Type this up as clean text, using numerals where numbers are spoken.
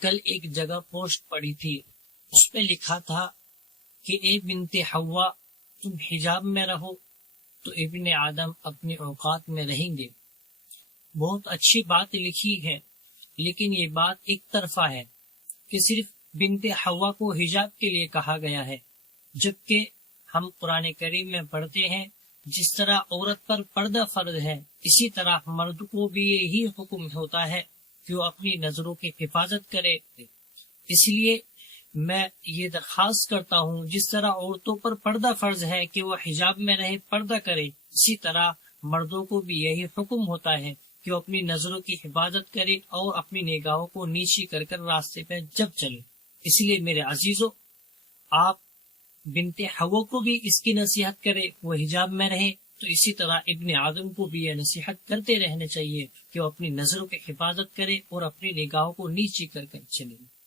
کل ایک جگہ پوسٹ پڑی تھی، اس پہ لکھا تھا کہ اے بنت حوا، تم حجاب میں رہو تو ابن آدم اپنے اوقات میں رہیں گے۔ بہت اچھی بات لکھی ہے، لیکن یہ بات ایک طرفہ ہے کہ صرف بنت حوا کو حجاب کے لیے کہا گیا ہے، جبکہ ہم قرآن کریم میں پڑھتے ہیں جس طرح عورت پر پردہ فرض ہے، اسی طرح مرد کو بھی یہی حکم ہوتا ہے کہ وہ اپنی نظروں کی حفاظت کرے۔ اس لیے میں یہ درخواست کرتا ہوں، جس طرح عورتوں پر پردہ فرض ہے کہ وہ حجاب میں رہے، پردہ کرے، اسی طرح مردوں کو بھی یہی حکم ہوتا ہے کہ وہ اپنی نظروں کی حفاظت کرے اور اپنی نگاہوں کو نیچی کر کر راستے پہ جب چلے۔ اس لیے میرے عزیزوں، آپ بنت حوا کو بھی اس کی نصیحت کرے، وہ حجاب میں رہے، تو اسی طرح ابن آدم کو بھی یہ نصیحت کرتے رہنا چاہیے کہ وہ اپنی نظروں کی حفاظت کرے اور اپنی نگاہوں کو نیچی کر کر چلے۔